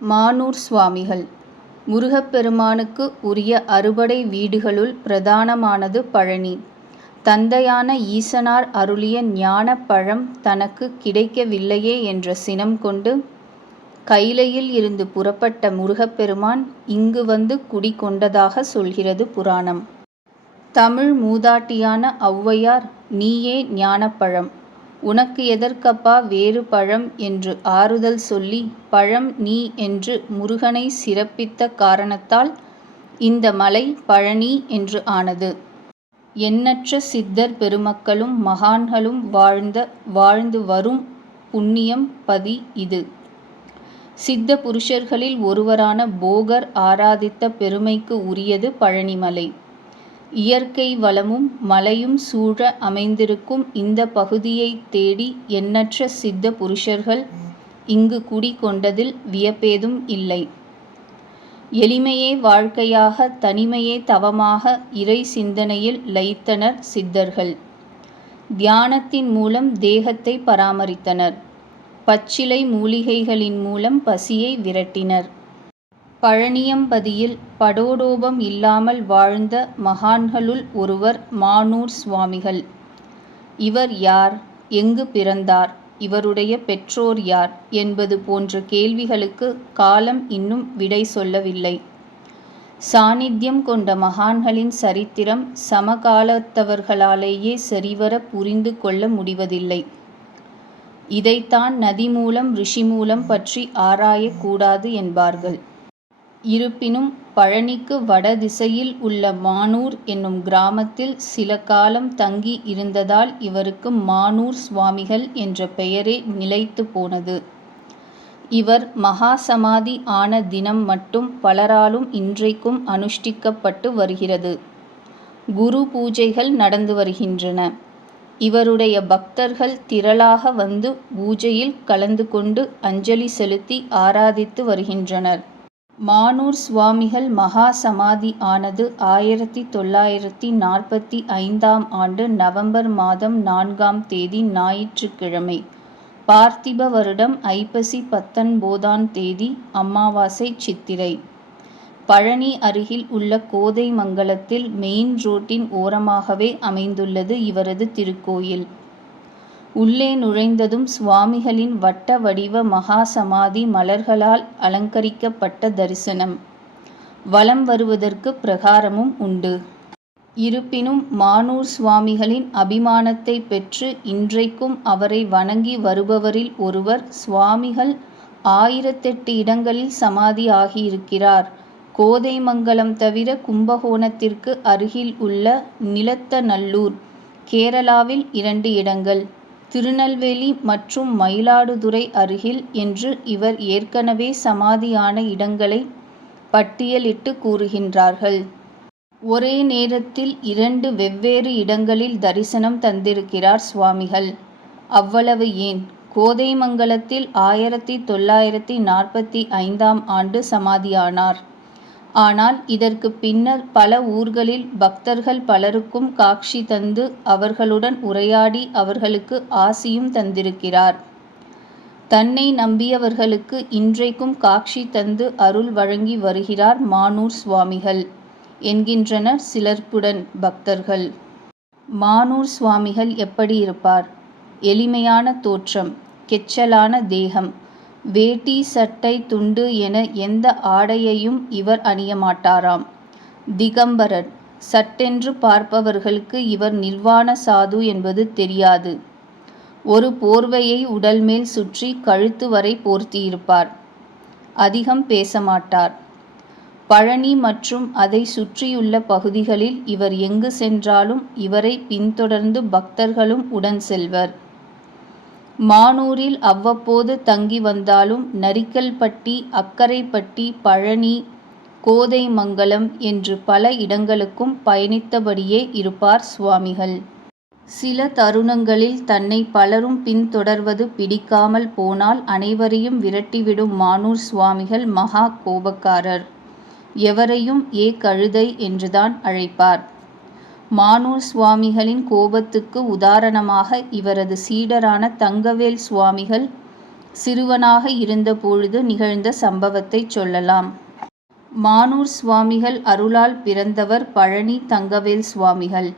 மானூர் சுவாமிகள். முருகப்பெருமானுக்கு உரிய அறுபடை வீடுகளுள் பிரதானமானது பழனி. தந்தையான ஈசனார் அருளிய ஞானப் பழம் தனக்கு கிடைக்கவில்லையே என்ற சினம் கொண்டு கைலையில் இருந்து புறப்பட்ட முருகப்பெருமான் இங்கு வந்து குடிகொண்டதாக சொல்கிறது புராணம். தமிழ் மூதாட்டியான ஔவையார், நீயே ஞானப்பழம், உனக்கு எதற்கப்பா வேறு பழம் என்று ஆறுதல் சொல்லி, பழம் நீ என்று முருகனை சிறப்பித்த காரணத்தால் இந்த மலை பழனி என்று ஆனது. எண்ணற்ற சித்தர் பெருமக்களும் மகான்களும் வாழ்ந்து வரும் புண்ணியம் பதி இது. சித்த புருஷர்களில் ஒருவரான போகர் ஆராதித்த பெருமைக்கு உரியது பழனிமலை. இயற்கை வளமும் மலையும் சூழ அமைந்திருக்கும் இந்த பகுதியை தேடி எண்ணற்ற சித்த புருஷர்கள் இங்கு குடிகொண்டதில் வியப்பேதும் இல்லை. எளிமையே வாழ்க்கையாக, தனிமையே தவமாக இறை சிந்தனையில் லயித்தனர் சித்தர்கள். தியானத்தின் மூலம் தேகத்தை பராமரித்தனர். பச்சிலை மூலிகைகளின் மூலம் பசியை விரட்டினர். பழனியம்பதியில் படோடோபம் இல்லாமல் வாழ்ந்த மகான்களுள் ஒருவர் மானூர் சுவாமிகள். இவர் யார், எங்கு பிறந்தார், இவருடைய பெற்றோர் யார் என்பது போன்ற கேள்விகளுக்கு காலம் இன்னும் விடை சொல்லவில்லை. சாநித்தியம் கொண்ட மகான்களின் சரித்திரம் சமகாலத்தவர்களாலேயே சரிவர புரிந்து கொள்ள முடிவதில்லை. இதைத்தான் நதி மூலம் ரிஷி மூலம் பற்றி ஆராயக்கூடாது என்பார்கள். இருப்பினும் பழனிக்கு வடதிசையில் உள்ள மானூர் என்னும் கிராமத்தில் சில காலம் தங்கி இருந்ததால் இவருக்கு மானூர் சுவாமிகள் என்ற பெயரே நிலைத்து போனது. இவர் மகா சமாதி ஆன தினம் மட்டும் பலராலும் இன்றைக்கும் அனுஷ்டிக்கப்பட்டு வருகிறது. குரு பூஜைகள் நடந்து வருகின்றன. இவருடைய பக்தர்கள் திரளாக வந்து பூஜையில் கலந்து கொண்டு அஞ்சலி செலுத்தி ஆராதித்து வருகின்றனர். மானூர் சுவாமிகள் மகா சமாதி ஆனது 1945 ஆண்டு நவம்பர் மாதம் 4ஆம் தேதி ஞாயிற்றுக்கிழமை, பார்த்திப வருடம் ஐப்பசி 19ஆம் தேதி அமாவாசை சித்திரை. பழனி அருகில் உள்ள கோதைமங்கலத்தில் மெயின் ரோட்டின் ஓரமாகவே அமைந்துள்ளது இவரது திருக்கோயில். உள்ளே நுழைந்ததும் சுவாமிகளின் வட்ட வடிவ மகா சமாதி மலர்களால் அலங்கரிக்கப்பட்ட தரிசனம். வலம் வருவதற்கு பிரகாரமும் உண்டு. இருப்பினும் மானூர் சுவாமிகளின் அபிமானத்தை பெற்று இன்றைக்கும் அவரை வணங்கி வருபவரில் ஒருவர் சுவாமிகள் 1008 இடங்களில் சமாதி ஆகியிருக்கிறார். கோதைமங்கலம் தவிர கும்பகோணத்திற்கு அருகில் உள்ள நிலத்தநல்லூர், கேரளாவில் 2 இடங்கள், திருநெல்வேலி மற்றும் மயிலாடுதுறை அருகில் என்று இவர் ஏற்கனவே சமாதியான இடங்களை பட்டியலிட்டு கூறுகின்றார்கள். ஒரே நேரத்தில் 2 வெவ்வேறு இடங்களில் தரிசனம் தந்திருக்கிறார் சுவாமிகள். அவ்வளவு ஏன், கோதைமங்கலத்தில் 1945ஆம் ஆண்டு சமாதியானார். ஆனால் இதற்கு பின்னர் பல ஊர்களில் பக்தர்கள் பலருக்கும் காட்சி தந்து அவர்களுடன் உரையாடி அவர்களுக்கு ஆசியும் தந்திருக்கிறார். தன்னை நம்பியவர்களுக்கு இன்றைக்கும் காட்சி தந்து அருள் வழங்கி வருகிறார் மானூர் சுவாமிகள் என்கின்றனர் சிலர்புடன் பக்தர்கள். மானூர் சுவாமிகள் எப்படி இருப்பார்? எளிமையான தோற்றம், கெச்சலான தேகம், வேட்டி சட்டை துண்டு என எந்த ஆடையையும் இவர் அணிய மாட்டாராம். திகம்பரர். சட்டென்று பார்ப்பவர்களுக்கு இவர் நிர்வாண சாது என்பது தெரியாது. ஒரு போர்வையை உடல் மேல் சுற்றி கழுத்து வரை போர்த்தியிருப்பார். அதிகம் பேசமாட்டார். பழனி மற்றும் அதை சுற்றியுள்ள பகுதிகளில் இவர் எங்கு சென்றாலும் இவரை பின்தொடர்ந்து பக்தர்களும் உடன் செல்வர். மானூரில் அவ்வப்போது தங்கி வந்தாலும் நரிக்கல்பட்டி, அக்கரைப்பட்டி, பழனி, கோதைமங்கலம் என்று பல இடங்களுக்கும் பயணித்தபடியே இருப்பார் சுவாமிகள். சில தருணங்களில் தன்னை பலரும் பின்தொடர்வது பிடிக்காமல் போனால் அனைவரையும் விரட்டிவிடும் மானூர் சுவாமிகள் மகா கோபக்காரர். எவரையும் கழுதை என்றுதான் அழைப்பார். மானூர் சுவாமிகளின் கோபத்துக்கு உதாரணமாக இவரது சீடரான தங்கவேல் சுவாமிகள் சிறுவனாக இருந்தபொழுது நிகழ்ந்த சம்பவத்தைச் சொல்லலாம். மானூர் சுவாமிகள் அருளால் பிறந்தவர் பழனி தங்கவேல் சுவாமிகள்.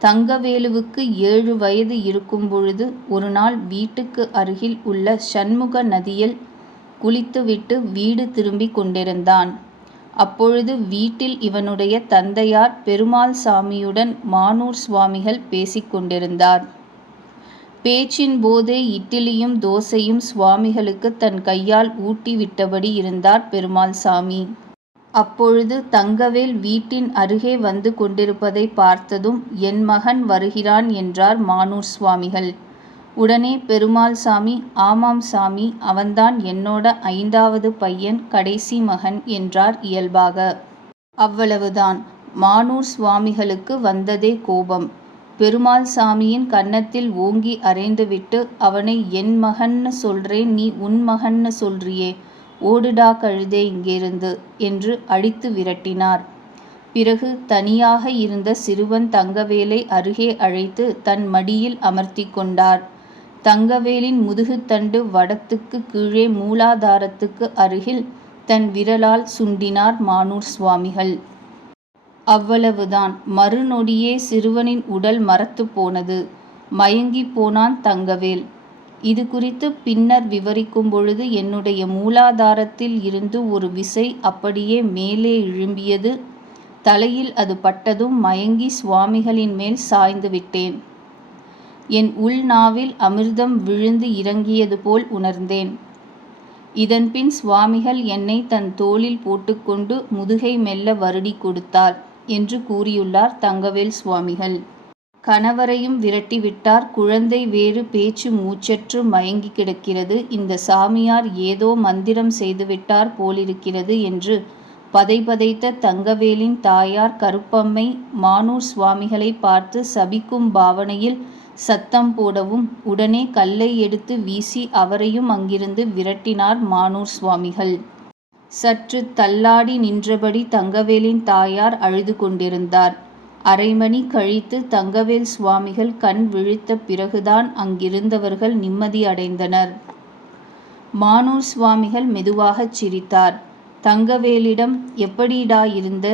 தங்கவேலுவுக்கு 7 வயது இருக்கும்பொழுது ஒருநாள் வீட்டுக்கு அருகில் உள்ள சண்முக நதியில் குளித்துவிட்டு வீடு திரும்பிக் கொண்டிருந்தான். அப்பொழுது வீட்டில் இவனுடைய தந்தையார் பெருமாள் சாமியுடன் மானூர் சுவாமிகள் பேசிக் கொண்டிருந்தார். பேச்சின் போதே இட்லியும் தோசையும் சுவாமிகளுக்கு தன் கையால் ஊட்டி விட்டபடி இருந்தார் பெருமாள் சாமி. அப்பொழுது தங்கவேல் வீட்டின் அருகே வந்து கொண்டிருப்பதை பார்த்ததும், என் மகன் வருகிறான் என்றார் மானூர் சுவாமிகள். உடனே பெருமாள் சாமி, ஆமாம் சாமி, அவன்தான் என்னோட 5வது பையன், கடைசி மகன் என்றார் இயல்பாக. அவ்வளவுதான். மானூர் சுவாமிகளுக்கு வந்ததே கோபம். பெருமாள் சாமியின் கன்னத்தில் ஓங்கி அறைந்துவிட்டு, அவனை என் மகன்னு சொல்றேன், நீ உன் மகன்னு சொல்றியே, ஓடுடா கழுதே இங்கிருந்து என்று அடித்து விரட்டினார். பிறகு தனியாக இருந்த சிறுவன் தங்கவேலை அருகே அழைத்து தன் மடியில் அமர்த்தி கொண்டார். தங்கவேலின் முதுகுத்தண்டு வடத்துக்கு கீழே மூலாதாரத்துக்கு அருகில் தன் விரலால் சுண்டினார் மானூர் சுவாமிகள். அவ்வளவுதான். மறுநொடியே சிறுவனின் உடல் மரத்துப் போனது. மயங்கிப் போனான் தங்கவேல். இது குறித்து பின்னர் விவரிக்கும் பொழுது, என்னுடைய மூலாதாரத்தில் இருந்து ஒரு விசை அப்படியே மேலே எழும்பியது. தலையில் அது பட்டதும் மயங்கி சுவாமிகளின் மேல் சாய்ந்து விட்டேன். என் உள்நாவில் அமிர்தம் விழுந்து இறங்கியது போல் உணர்ந்தேன். இதன்பின் சுவாமிகள் என்னை தன் தோளில் போட்டுக்கொண்டு முதுகை மெல்ல வருடி கொடுத்தார் என்று கூறியுள்ளார் தங்கவேல் சுவாமிகள். கணவரையும் விரட்டிவிட்டார். குழந்தை வேறு பேச்சு மூச்சற்று மயங்கி கிடக்கிறது. இந்த சாமியார் ஏதோ மந்திரம் செய்துவிட்டார் போலிருக்கிறது என்று பதைபதைத்த தங்கவேலின் தாயார் கருப்பம்மை மானூர் சுவாமிகளை பார்த்து சபிக்கும் பாவனையில் சத்தம் போடவும், உடனே கல்லை எடுத்து வீசி அவரையும் அங்கிருந்து விரட்டினார் மானூர் சுவாமிகள். சற்று தள்ளாடி நின்றபடி தங்கவேலின் தாயார் அழுது கொண்டிருந்தார். அரை மணி கழித்து தங்கவேல் சுவாமிகள் கண் விழித்த பிறகுதான் அங்கிருந்தவர்கள் நிம்மதி அடைந்தனர். மானூர் சுவாமிகள் மெதுவாகச் சிரித்தார். தங்கவேலிடம், எப்படிடா இருந்த,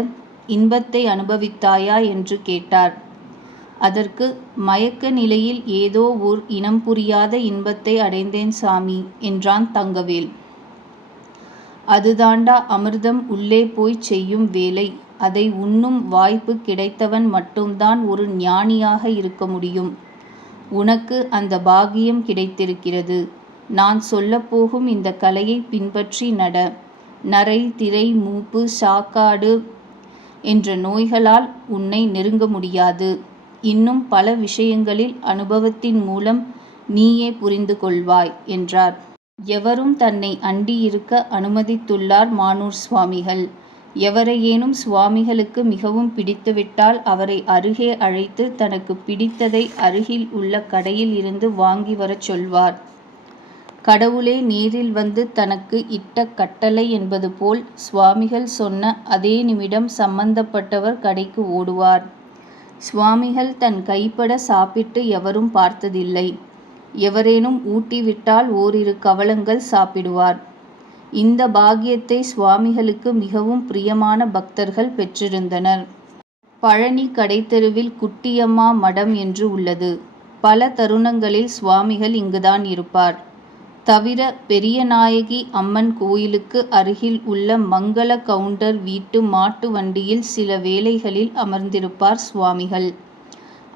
இன்பத்தை அனுபவித்தாயா என்று கேட்டார். அதற்கு, மயக்க நிலையில் ஏதோ ஓர் இனம் புரியாத இன்பத்தை அடைந்தேன் சாமி என்றான் தங்கவேல். அதுதாண்டா அமிர்தம் உள்ளே போய்ச் செய்யும் வேலை. அதை உண்ணும் வாய்ப்பு கிடைத்தவன் மட்டும்தான் ஒரு ஞானியாக இருக்க முடியும். உனக்கு அந்த பாக்கியம் கிடைத்திருக்கிறது. நான் சொல்லப்போகும் இந்த கலையை பின்பற்றி நட. நரை, திரை, மூப்பு, சாக்காடு என்ற நோய்களால் உன்னை நெருங்க முடியாது. இன்னும் பல விஷயங்களில் அனுபவத்தின் மூலம் நீயே புரிந்து கொள்வாய் என்றார். எவரும் தன்னை அண்டியிருக்க அனுமதித்துள்ளார் மானூர் சுவாமிகள். எவரையேனும் சுவாமிகளுக்கு மிகவும் பிடித்துவிட்டால் அவரை அருகே அழைத்து தனக்கு பிடித்ததை அருகில் உள்ள கடையில் இருந்து வாங்கி வரச் சொல்வார். கடவுளே நேரில் வந்து தனக்கு இட்ட கட்டளை என்பது போல் சுவாமிகள் சொன்ன அதே நிமிடம் சம்பந்தப்பட்டவர் கடைக்கு ஓடுவார். சுவாமிகள் தன் கைப்பட சாப்பிட்டு எவரும் பார்த்ததில்லை. எவரேனும் ஊட்டிவிட்டால் ஓரிரு கவளங்கள் சாப்பிடுவார். இந்த பாக்கியத்தை சுவாமிகளுக்கு மிகவும் பிரியமான பக்தர்கள் பெற்றிருந்தனர். பழனி கடைத்தெருவில் குட்டியம்மா மடம் என்று உள்ளது. பல தருணங்களில் சுவாமிகள் இங்குதான் இருப்பார். தவிர பெரியநாயகி அம்மன் கோயிலுக்கு அருகில் உள்ள மங்கள கவுண்டர் வீட்டு மாட்டு வண்டியில் சில வேளைகளில் அமர்ந்திருப்பார் சுவாமிகள்.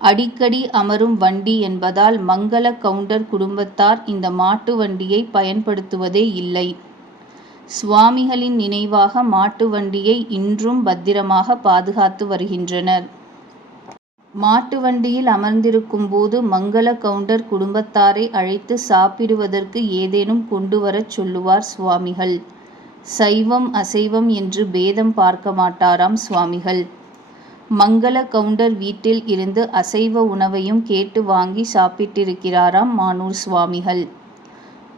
அடிக்கடி அமரும் வண்டி என்பதால் மங்கள கவுண்டர் குடும்பத்தார் இந்த மாட்டு வண்டியை பயன்படுத்துவதே இல்லை. சுவாமிகளின் நினைவாக மாட்டு வண்டியை இன்றும் பத்திரமாக பாதுகாத்து வருகின்றனர். மாட்டு வண்டியில் அமர்ந்திருக்கும் போது மங்கள கவுண்டர் குடும்பத்தாரை அழைத்து சாப்பிடுவதற்கு ஏதேனும் கொண்டு வரச் சொல்லுவார் சுவாமிகள். சைவம் அசைவம் என்று பேதம் பார்க்க மாட்டாராம் சுவாமிகள். மங்கள கவுண்டர் வீட்டில் இருந்து அசைவ உணவையும் கேட்டு வாங்கி சாப்பிட்டிருக்கிறாராம் மானூர் சுவாமிகள்.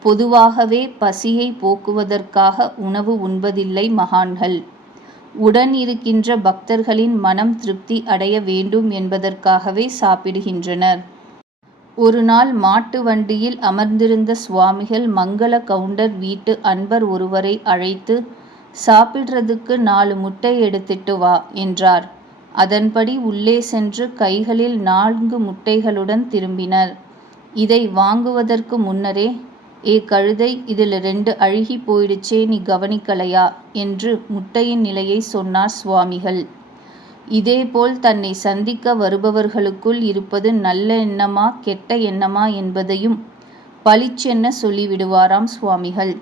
பொதுவாகவே பசியை போக்குவதற்காக உணவு உண்பதில்லை மகான்கள். உடன் இருக்கின்ற பக்தர்களின் மனம் திருப்தி அடைய வேண்டும் என்பதற்காகவே சாப்பிடுகின்றனர். ஒரு நாள் மாட்டு வண்டியில் அமர்ந்திருந்த சுவாமிகள் மங்கள கவுண்டர் வீட்டு அன்பர் ஒருவரை அழைத்து, சாப்பிட்றதுக்கு 4 முட்டை எடுத்துட்டு வா என்றார். அதன்படி உள்ளே சென்று கைகளில் 4 முட்டைகளுடன் திரும்பினர். இதை வாங்குவதற்கு முன்னரே, ஏ கழுதை, இதில் 2 அழுகி போயிடுச்சே, நீ கவனிக்கலையா என்று முட்டையின் நிலையை சொன்னார் சுவாமிகள். இதேபோல் தன்னை சந்திக்க வருபவர்களுக்குள் இருப்பது நல்ல எண்ணமா கெட்ட எண்ணமா என்பதையும் பளிச்சென்ன சொல்லிவிடுவாராம் சுவாமிகள்.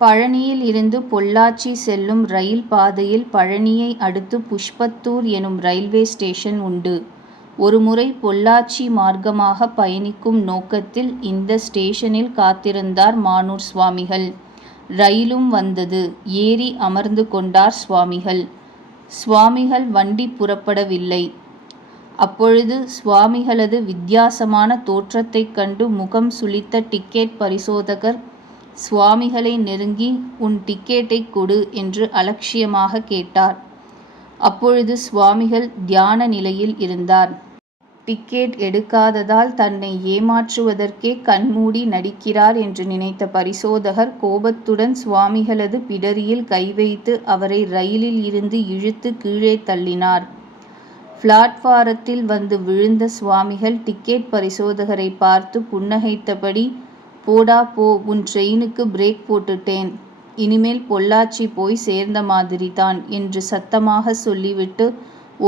பழனியில் இருந்து பொள்ளாச்சி செல்லும் ரயில் பாதையில் பழனியை அடுத்து புஷ்பத்தூர் எனும் ரயில்வே ஸ்டேஷன் உண்டு. ஒருமுறை பொள்ளாச்சி மார்க்கமாக பயணிக்கும் நோக்கத்தில் இந்த ஸ்டேஷனில் காத்திருந்தார் மானூர் சுவாமிகள். ரயிலும் வந்தது. ஏறி அமர்ந்து கொண்டார் சுவாமிகள். சுவாமிகள் வண்டி புறப்படவில்லை. அப்பொழுது சுவாமிகளது வித்தியாசமான தோற்றத்தைக் கண்டு முகம் சுளித்த டிக்கெட் பரிசோதகர் சுவாமிகளை நெருங்கி, உன் டிக்கெட்டை கொடு என்று அலட்சியமாக கேட்டார். அப்பொழுது சுவாமிகள் தியான நிலையில் இருந்தார். டிக்கெட் எடுக்காததால் தன்னை ஏமாற்றுவதற்கே கண்மூடி நடிக்கிறார் என்று நினைத்த பரிசோதகர் கோபத்துடன் சுவாமிகளது பிடரியில் கை வைத்து அவரை ரயிலில் இருந்து இழுத்து கீழே தள்ளினார். பிளாட்பாரத்தில் வந்து விழுந்த சுவாமிகள் டிக்கெட் பரிசோதகரை பார்த்து புன்னகைத்தபடி, போடா போ, உன் ட்ரெயினுக்கு பிரேக் போட்டுட்டேன், இனிமேல் பொள்ளாச்சி போய் சேர்ந்த மாதிரிதான் என்று சத்தமாக சொல்லிவிட்டு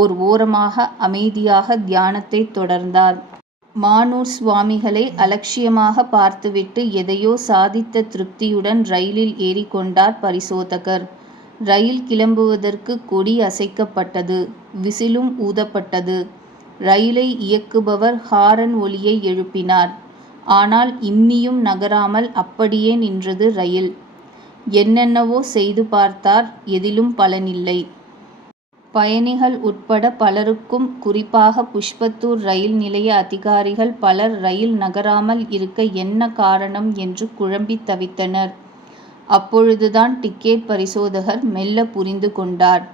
ஓர் ஓரமாக அமைதியாக தியானத்தை தொடர்ந்தார். மானூர் சுவாமிகளை அலட்சியமாக பார்த்துவிட்டு எதையோ சாதித்த திருப்தியுடன் ரயிலில் ஏறிக்கொண்டார் பரிசோதகர். ரயில் கிளம்புவதற்கு கொடி அசைக்கப்பட்டது. விசிலும் ஊதப்பட்டது. ரயிலை இயக்குபவர் ஹாரன் ஒலியை எழுப்பினார். ஆனால் இம்மியும் நகராமல் அப்படியே நின்றது ரயில். என்னென்னவோ செய்து பார்த்தார். எதிலும் பலனில்லை. பயணிகள் உட்பட பலருக்கும், குறிப்பாக புஷ்பத்தூர் ரயில் நிலைய அதிகாரிகள் பலர் ரயில் நகராமல் இருக்க என்ன காரணம் என்று குழம்பி தவித்தனர். அப்பொழுதுதான் டிக்கெட் பரிசோதகர் மெல்ல புரிந்து கொண்டார்.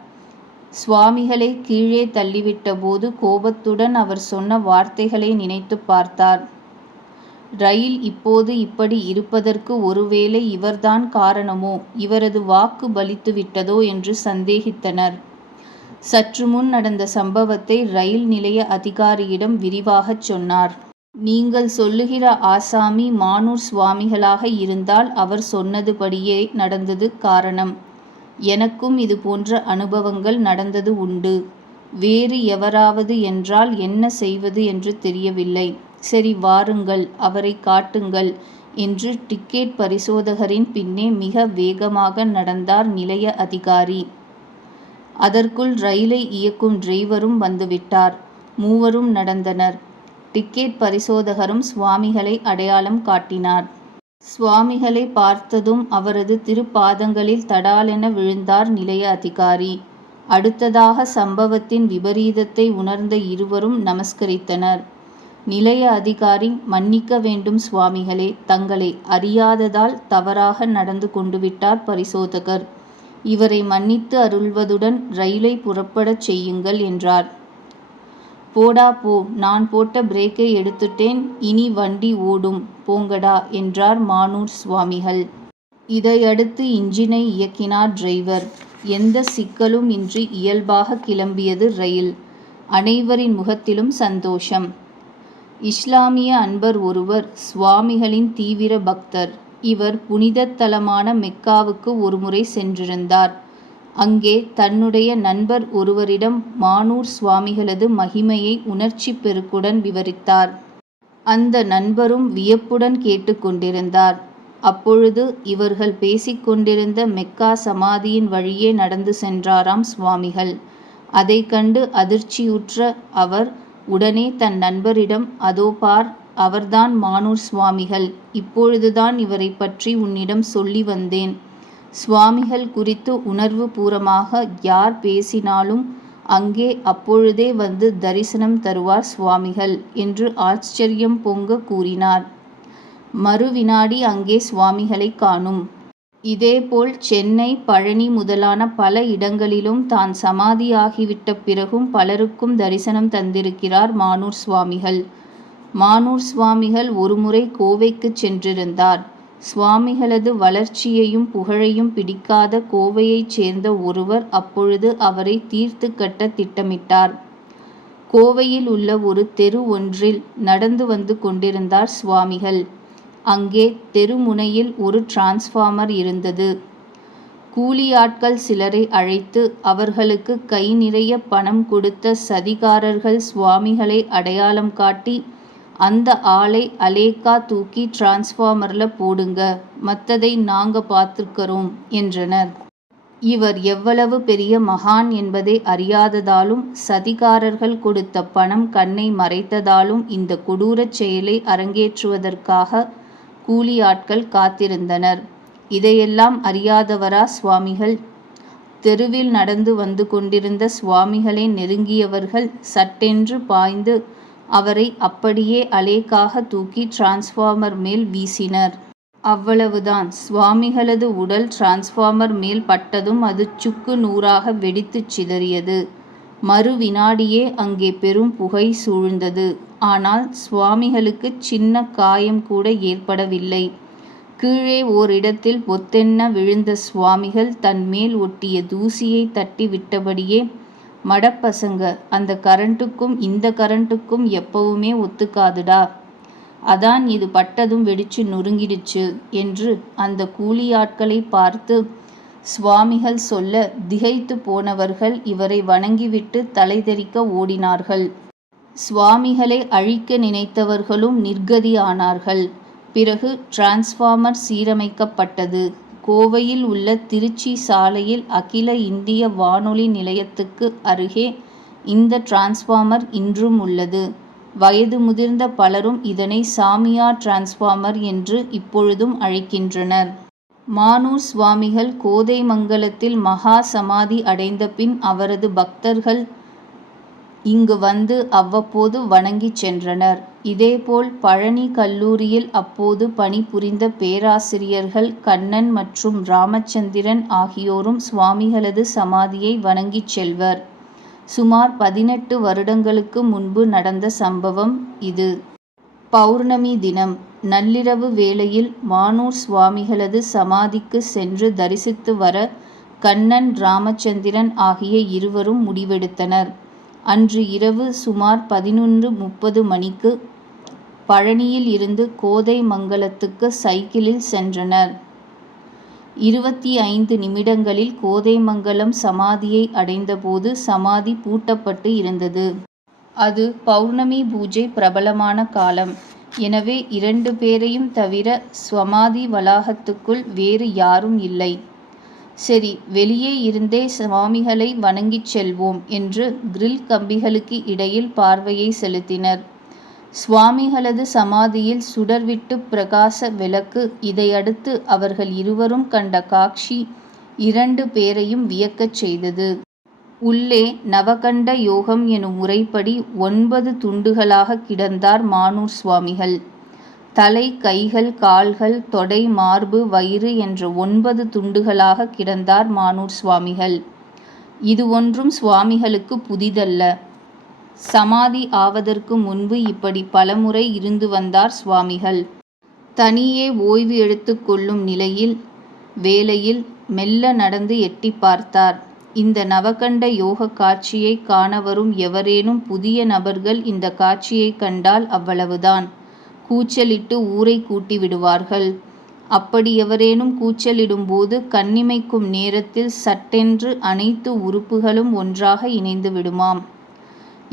சுவாமிகளை கீழே தள்ளிவிட்ட போது கோபத்துடன் அவர் சொன்ன வார்த்தைகளை நினைத்து பார்த்தார். ரயில் இப்போது இப்படி இருப்பதற்கு ஒருவேளை இவர்தான் காரணமோ, இவரது வாக்கு பலித்துவிட்டதோ என்று சந்தேகித்தனர். சற்று முன் நடந்த சம்பவத்தை ரயில் நிலைய அதிகாரியிடம் விரிவாகச் சொன்னார். நீங்கள் சொல்லுகிற ஆசாமி மானூர் சுவாமிகளாக இருந்தால் அவர் சொன்னதுபடியே நடந்தது காரணம். எனக்கும் இது போன்ற அனுபவங்கள் நடந்தது உண்டு. வேறு எவராவது என்றால் என்ன செய்வது என்று தெரியவில்லை. சரி, வாருங்கள், அவரை காட்டுங்கள் என்று டிக்கெட் பரிசோதகரின் பின்னே மிக வேகமாக நடந்தார் நிலைய அதிகாரி. அதற்குள் ரயிலை இயக்கும் டிரைவரும் வந்துவிட்டார். மூவரும் நடந்தனர். டிக்கெட் பரிசோதகரும் சுவாமிகளை அடையாளம் காட்டினார். சுவாமிகளை பார்த்ததும் அவரது திருப்பாதங்களில் தடாலென விழுந்தார் நிலைய அதிகாரி. அடுத்ததாக சம்பவத்தின் விபரீதத்தை உணர்ந்த இருவரும் நமஸ்கரித்தனர். நிலைய அதிகாரி, மன்னிக்க வேண்டும் சுவாமிகளே, தங்களை அறியாததால் தவறாக நடந்து கொண்டுவிட்டார் பரிசோதகர். இவரை மன்னித்து அருள்வதுடன் ரயிலை புறப்படச் செய்யுங்கள் என்றார். போடா போ, நான் போட்ட பிரேக்கை எடுத்துட்டேன், இனி வண்டி ஓடும், போங்கடா என்றார் மானூர் சுவாமிகள். இதையடுத்து இன்ஜினை இயக்கினார் டிரைவர். எந்த சிக்கலும் இன்றி இயல்பாக கிளம்பியது ரயில். அனைவரின் முகத்திலும் சந்தோஷம். இஸ்லாமிய அன்பர் ஒருவர் சுவாமிகளின் தீவிர பக்தர். இவர் புனித தலமான மெக்காவுக்கு ஒருமுறை சென்றிருந்தார். அங்கே தன்னுடைய நண்பர் ஒருவரிடம் மானூர் சுவாமிகளது மகிமையை உணர்ச்சி பெருக்குடன் விவரித்தார். அந்த நண்பரும் வியப்புடன் கேட்டுக்கொண்டிருந்தார். அப்பொழுது இவர்கள் பேசிக்கொண்டிருந்த மெக்கா சமாதியின் வழியே நடந்து சென்றாராம் சுவாமிகள். அதை கண்டு அதிர்ச்சியுற்ற அவர் உடனே தன் நண்பரிடம், அதோ பார், அவர்தான் மானூர் சுவாமிகள். இப்பொழுதுதான் இவரை பற்றி உன்னிடம் சொல்லி வந்தேன். சுவாமிகள் குறித்து உணர்வு பூர்வமாக யார் பேசினாலும் அங்கே அப்பொழுதே வந்து தரிசனம் தருவார் சுவாமிகள் என்று ஆச்சரியம் பொங்க கூறினார். மறுவினாடி அங்கே சுவாமிகளை காணும். இதேபோல் சென்னை, பழனி முதலான பல இடங்களிலும் தான் சமாதியாகிவிட்ட பிறகும் பலருக்கும் தரிசனம் தந்திருக்கிறார் மானூர் சுவாமிகள். மானூர் சுவாமிகள் ஒருமுறை கோவைக்குச் சென்றிருந்தார். சுவாமிகளது வளர்ச்சியையும் புகழையும் பிடிக்காத கோவையைச் சேர்ந்த ஒருவர் அப்பொழுது அவரை தீர்த்து கட்ட திட்டமிட்டார். கோவையில் உள்ள ஒரு தெரு ஒன்றில் நடந்து வந்து கொண்டிருந்தார் சுவாமிகள். அங்கே தெருமுனையில் ஒரு டிரான்ஸ்பார்மர் இருந்தது. கூலியாட்கள் சிலரை அழைத்து அவர்களுக்கு கை நிறைய பணம் கொடுத்த சதிகாரர்கள் சுவாமிகளை அடையாளம் காட்டி, அந்த ஆளை அலேக்கா தூக்கி டிரான்ஸ்பார்மர்ல போடுங்க, மத்ததை நாங்க பார்த்துக்கறோம் என்றனர். இவர் எவ்வளவு பெரிய மகான் என்பதை அறியாததாலும் சதிகாரர்கள் கொடுத்த பணம் கண்ணை மறைத்ததாலும் இந்த கொடூரச் செயலை அரங்கேற்றுவதற்காக கூலியாட்கள் காத்திருந்தனர். இதையெல்லாம் அறியாதவரா சுவாமிகள்? தெருவில் நடந்து வந்து கொண்டிருந்த சுவாமிகளை நெருங்கியவர்கள் சட்டென்று பாய்ந்து அவரை அப்படியே அலேக்காக தூக்கி டிரான்ஸ்பார்மர் மேல் வீசினர். அவ்வளவுதான். சுவாமிகளது உடல் டிரான்ஸ்பார்மர் மேல் பட்டதும் அது சுக்கு நூறாக வெடித்துச் சிதறியது. மறு வினாடியே அங்கே பெரும் புகை சூழ்ந்தது. ஆனால் சுவாமிகளுக்கு சின்ன காயம் கூட ஏற்படவில்லை. கீழே ஓரிடத்தில் பொத்தென்ன விழுந்த சுவாமிகள் தன் மேல் ஒட்டிய தூசியை தட்டி விட்டபடியே, மடப்பசங்க, அந்த கரண்ட்டுக்கும் இந்த கரண்ட்டுக்கும் எப்பவுமே ஒத்துக்காதுடா, அதான் இது பட்டதும் வெடிச்சு நொறுங்கிடுச்சு என்று அந்த கூலியாட்களை பார்த்து சுவாமிகள் சொல்ல திகைத்து போனவர்கள் இவரை வணங்கிவிட்டு தலை தெறிக்க ஓடினார்கள். சுவாமிகளை அழிக்க நினைத்தவர்களும் நிர்கதி ஆனார்கள். பிறகு டிரான்ஸ்பார்மர் சீரமைக்கப்பட்டது. கோவையில் உள்ள திருச்சி சாலையில் அகில இந்திய வானொலி நிலையத்துக்கு அருகே இந்த டிரான்ஸ்பார்மர் இன்றும் உள்ளது. வயது முதிர்ந்த பலரும் இதனை சாமியார் டிரான்ஸ்பார்மர் என்று இப்பொழுதும் அழைக்கின்றனர். மானூர் சுவாமிகள் கோதைமங்கலத்தில் மகா சமாதி அடைந்த பின் அவரது பக்தர்கள் இங்கு வந்து அவ்வப்போது வணங்கிச் சென்றனர். இதேபோல் பழனி கல்லூரியில் அப்போது பணிபுரிந்த பேராசிரியர்கள் கண்ணன் மற்றும் ராமச்சந்திரன் ஆகியோரும் சுவாமிகளது சமாதியை வணங்கிச் செல்வர். சுமார் 18 வருடங்களுக்கு முன்பு நடந்த சம்பவம் இது. பௌர்ணமி தினம் நள்ளிரவு வேளையில் மானூர் சுவாமிகளது சமாதிக்கு சென்று தரிசித்து வர கண்ணன், ராமச்சந்திரன் ஆகிய இருவரும் முடிவெடுத்தனர். அன்று இரவு சுமார் 11:30 மணிக்கு பழனியில் இருந்து கோதைமங்கலத்துக்கு சைக்கிளில் சென்றனர். 25 நிமிடங்களில் கோதைமங்கலம் சமாதியை அடைந்தபோது சமாதி பூட்டப்பட்டு இருந்தது. அது பௌர்ணமி பூஜை பிரபலமான காலம். எனவே 2 பேரையும் தவிர சமாதி வளாகத்துக்குள் வேறு யாரும் இல்லை. சரி, வெளியே இருந்தே சுவாமிகளை வணங்கிச் செல்வோம் என்று கிரில் கம்பிகளுக்கு இடையில் பார்வையை செலுத்தினர். சுவாமிகளது சமாதியில் சுடர்விட்டு பிரகாச விளக்கு. இதையடுத்து அவர்கள் இருவரும் கண்ட காட்சி 2 பேரையும் வியக்கச் செய்தது. உள்ளே நவகண்ட யோகம் எனும் முறைப்படி 9 துண்டுகளாக கிடந்தார் மானூர் சுவாமிகள். தலை, கைகள், கால்கள், தொடை, மார்பு, வயிறு என்ற 9 துண்டுகளாக கிடந்தார் மானூர் சுவாமிகள். இது ஒன்றும் சுவாமிகளுக்கு புதிதல்ல. சமாதி ஆவதற்கு முன்பு இப்படி பலமுறை இருந்து வந்தார் சுவாமிகள். தனியே ஓய்வு எடுத்துக் கொள்ளும் வேளையில் மெல்ல நடந்து எட்டி பார்த்தார். இந்த நவகண்ட யோக காட்சியை காண வரும் எவரேனும் புதிய நபர்கள் இந்த காட்சியை கண்டால் அவ்வளவுதான், கூச்சலிட்டு ஊரை கூட்டி விடுவார்கள். அப்படி எவரேனும் கூச்சலிடும்போது கண்ணிமைக்கும் நேரத்தில் சட்டென்று அனைத்து உறுப்புகளும் ஒன்றாக இணைந்து விடுமாம்.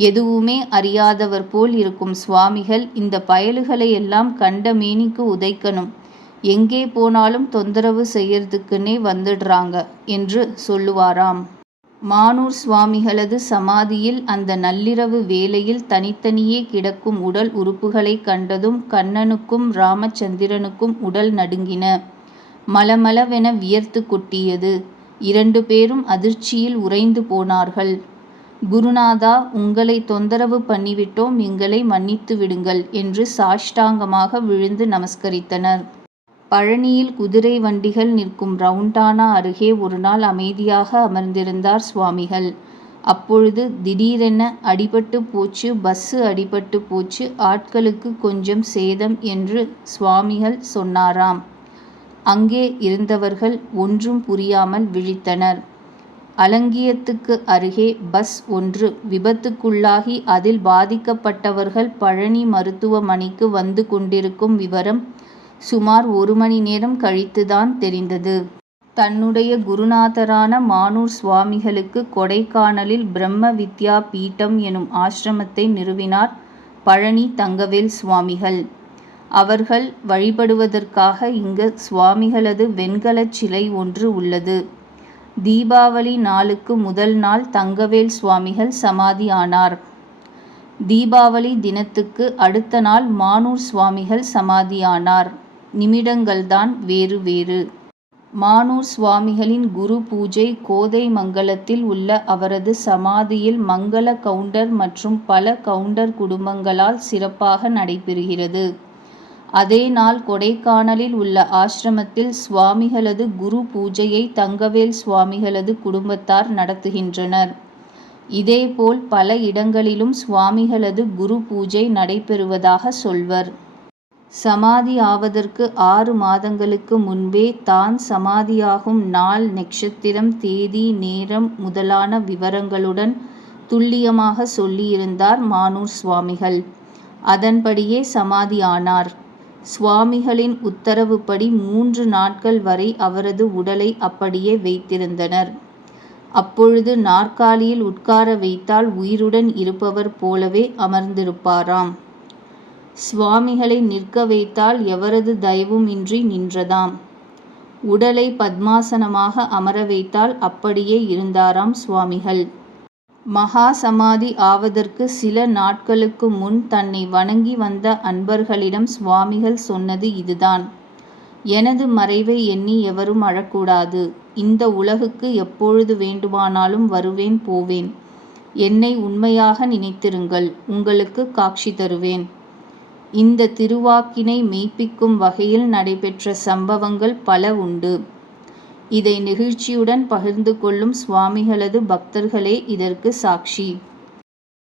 எதுவுமே அறியாதவர் போல் இருக்கும் சுவாமிகள், இந்த பயலுகளையெல்லாம் கண்ட மேனிக்கு உதைக்கணும், எங்கே போனாலும் தொந்தரவு செய்யறதுக்குன்னே வந்துடுறாங்க என்று சொல்லுவாராம். மானூர் சுவாமிகளது சமாதியில் அந்த நள்ளிரவு வேளையில் தனித்தனியே கிடக்கும் உடல் உறுப்புகளை கண்டதும் கண்ணனுக்கும் ராமச்சந்திரனுக்கும் உடல் நடுங்கின. மலமளவென வியர்த்து கொட்டியது. 2 பேரும் அதிர்ச்சியில் உறைந்து போனார்கள். குருநாதா, உங்களை தொந்தரவு பண்ணிவிட்டோம், எங்களை மன்னித்து விடுங்கள் என்று சாஷ்டாங்கமாக விழுந்து நமஸ்கரித்தனர். பழனியில் குதிரை வண்டிகள் நிற்கும் ரவுண்டானா அருகே ஒரு நாள் அமைதியாக அமர்ந்திருந்தார் சுவாமிகள். அப்பொழுது திடீரென அடிபட்டு போச்சு, பஸ்ஸு அடிபட்டு போச்சு, ஆட்களுக்கு கொஞ்சம் சேதம் என்று சுவாமிகள் சொன்னாராம். அங்கே இருந்தவர்கள் ஒன்றும் புரியாமல் விழித்தனர். அலங்கியத்துக்கு அருகே பஸ் ஒன்று விபத்துக்குள்ளாகி அதில் பாதிக்கப்பட்டவர்கள் பழனி மருத்துவமனைக்கு வந்து கொண்டிருக்கும் விவரம் சுமார் 1 மணி நேரம் கழித்துதான் தெரிந்தது. தன்னுடைய குருநாதரான மானூர் சுவாமிகளுக்கு கொடைக்கானலில் பிரம்ம வித்யா பீட்டம் எனும் ஆசிரமத்தை நிறுவினார் பழனி தங்கவேல் சுவாமிகள். அவர்கள் வழிபடுவதற்காக இங்கு சுவாமிகளது வெண்கலச் சிலை ஒன்று உள்ளது. தீபாவளி நாளுக்கு முதல் நாள் தங்கவேல் சுவாமிகள் சமாதி ஆனார். தீபாவளி தினத்துக்கு அடுத்த நாள் மானூர் சுவாமிகள் சமாதியானார். நிமிடங்கள்தான் வேறு வேறு. மானூர் சுவாமிகளின் குரு பூஜை கோதைமங்கலத்தில் உள்ள அவரது சமாதியில் மங்கள கவுண்டர் மற்றும் பல கவுண்டர் குடும்பங்களால் சிறப்பாக நடைபெறுகிறது. அதே நாள் கொடைக்கானலில் உள்ள ஆசிரமத்தில் சுவாமிகளது குரு பூஜையை தங்கவேல் சுவாமிகளது குடும்பத்தார் நடத்துகின்றனர். இதேபோல் பல இடங்களிலும் சுவாமிகளது குரு பூஜை நடைபெறுவதாக சொல்வர். சமாதி ஆவதற்கு 6 மாதங்களுக்கு முன்பே தான் சமாதியாகும் நாள், நட்சத்திரம், தேதி, நேரம் முதலான விவரங்களுடன் துல்லியமாக சொல்லியிருந்தார் மானூர் சுவாமிகள். அதன்படியே சமாதி ஆனார். சுவாமிகளின் உத்தரவுப்படி 3 நாட்கள் வரை அவரது உடலை அப்படியே வைத்திருந்தனர். அப்பொழுது நாற்காலியில் உட்கார வைத்தால் உயிருடன் இருப்பவர் போலவே அமர்ந்திருப்பாராம். சுவாமிகளை நிற்க வைத்தால் எவரது தயவும் இன்றி நின்றதாம். உடலை பத்மாசனமாக அமர வைத்தால் அப்படியே இருந்தாராம் சுவாமிகள். மகா சமாதி ஆவதற்கு சில நாட்களுக்கு முன் தன்னை வணங்கி வந்த அன்பர்களிடம் சுவாமிகள் சொன்னது இதுதான்: எனது மறைவை எண்ணி எவரும் அழக்கூடாது. இந்த உலகுக்கு எப்பொழுது வேண்டுமானாலும் வருவேன் போவேன். என்னை உண்மையாக நினைத்திருங்கள், உங்களுக்கு காட்சி தருவேன். இந்த திருவாக்கினை மெய்ப்பிக்கும் வகையில் நடைபெற்ற சம்பவங்கள் பல உண்டு. இதை நெகிழ்ச்சியுடன் பகிர்ந்து கொள்ளும் சுவாமிகளது பக்தர்களே இதற்கு சாட்சி.